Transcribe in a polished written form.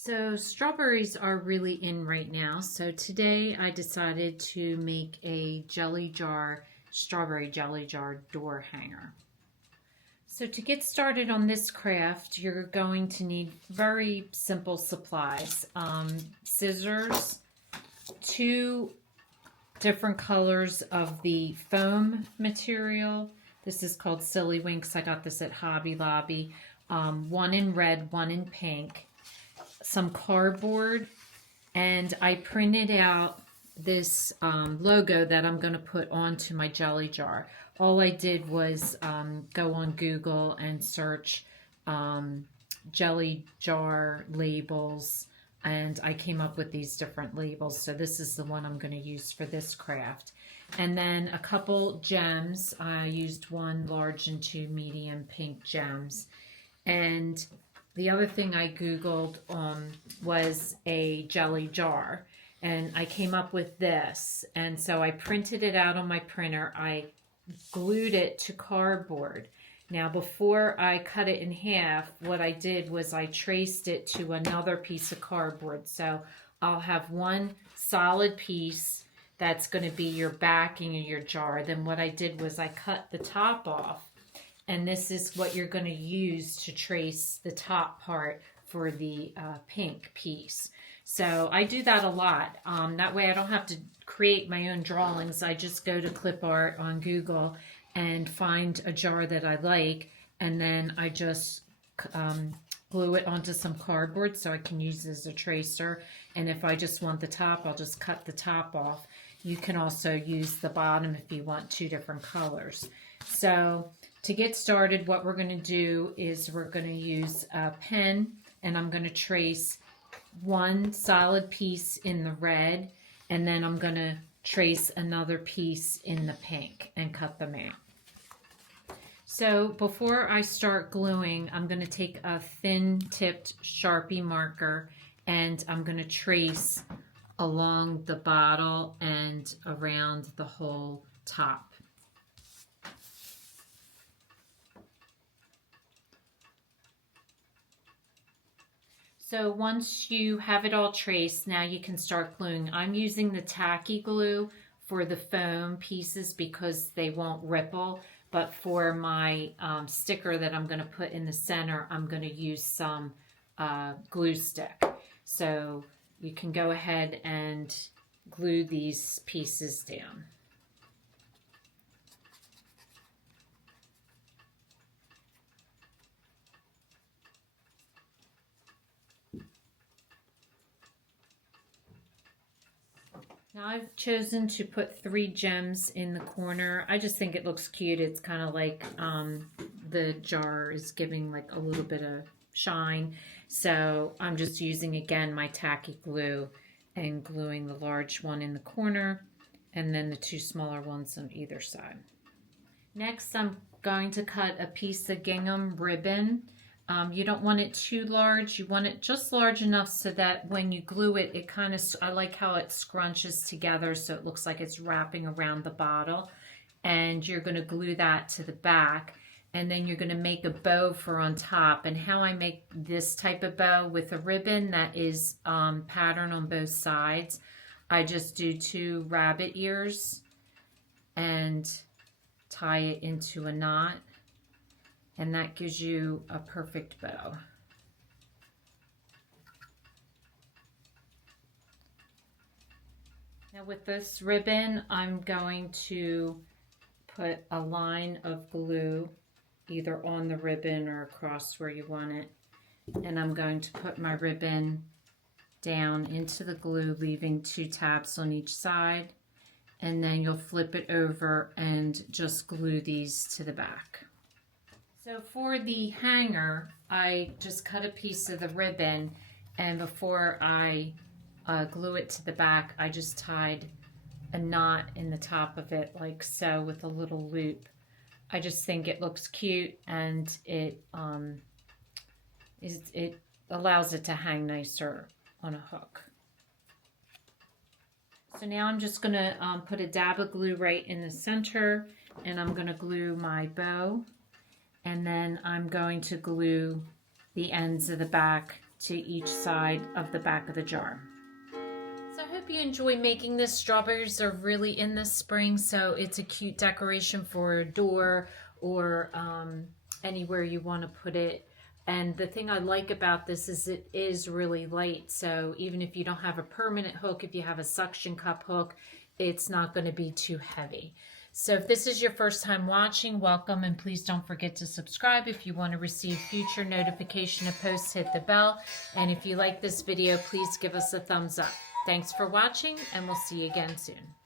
So strawberries are really in right now. So today I decided to make a strawberry jelly jar door hanger. So to get started on this craft, you're going to need very simple supplies. Scissors, two different colors of the foam material. This is called Silly Winks. I got this at Hobby Lobby. One in red, one in pink. Some cardboard, and I printed out this logo that I'm going to put onto my jelly jar. All I did was go on Google and search jelly jar labels, and I came up with these different labels. So this is the one I'm going to use for this craft. And then a couple gems. I used one large and two medium pink gems. And the other thing I Googled was a jelly jar, and I came up with this. And so I printed it out on my printer. I glued it to cardboard. Now, before I cut it in half, what I did was I traced it to another piece of cardboard. So I'll have one solid piece that's going to be your backing of your jar. Then what I did was I cut the top off. And this is what you're going to use to trace the top part for the pink piece. So I do that a lot. That way I don't have to create my own drawings. I just go to clip art on Google and find a jar that I like. And then I just glue it onto some cardboard so I can use it as a tracer. And if I just want the top, I'll just cut the top off. You can also use the bottom if you want two different colors. So to get started, what we're going to do is we're going to use a pen, and I'm going to trace one solid piece in the red, and then I'm going to trace another piece in the pink and cut them out. So before I start gluing, I'm going to take a thin-tipped Sharpie marker, and I'm going to trace along the bottle and around the whole top. So once you have it all traced, now you can start gluing. I'm using the tacky glue for the foam pieces because they won't ripple. But for my sticker that I'm going to put in the center, I'm going to use some glue stick. So you can go ahead and glue these pieces down. Now I've chosen to put 3 gems in the corner. I just think it looks cute. It's kind of like the jar is giving like a little bit of shine. So I'm just using again my tacky glue and gluing the large one in the corner and then the 2 smaller ones on either side. Next, I'm going to cut a piece of gingham ribbon. You don't want it too large. You want it just large enough so that when you glue it, it kind of, I like how it scrunches together so it looks like it's wrapping around the bottle. And you're going to glue that to the back. And then you're going to make a bow for on top. And how I make this type of bow with a ribbon that is patterned on both sides, I just do 2 rabbit ears and tie it into a knot. And that gives you a perfect bow. Now with this ribbon, I'm going to put a line of glue either on the ribbon or across where you want it. And I'm going to put my ribbon down into the glue, leaving 2 tabs on each side. And then you'll flip it over and just glue these to the back. So for the hanger, I just cut a piece of the ribbon, and before I glue it to the back, I just tied a knot in the top of it like so with a little loop. I just think it looks cute, and it allows it to hang nicer on a hook. So now I'm just going to put a dab of glue right in the center, and I'm going to glue my bow. And then I'm going to glue the ends of the back to each side of the back of the jar. So I hope you enjoy making this. Strawberries are really in this spring, so it's a cute decoration for a door or anywhere you want to put it. And the thing I like about this is it is really light, so even if you don't have a permanent hook, if you have a suction cup hook, it's not going to be too heavy. So if this is your first time watching, welcome, and please don't forget to subscribe. If you want to receive future notification of posts, hit the bell. And if you like this video, please give us a thumbs up. Thanks for watching, and we'll see you again soon.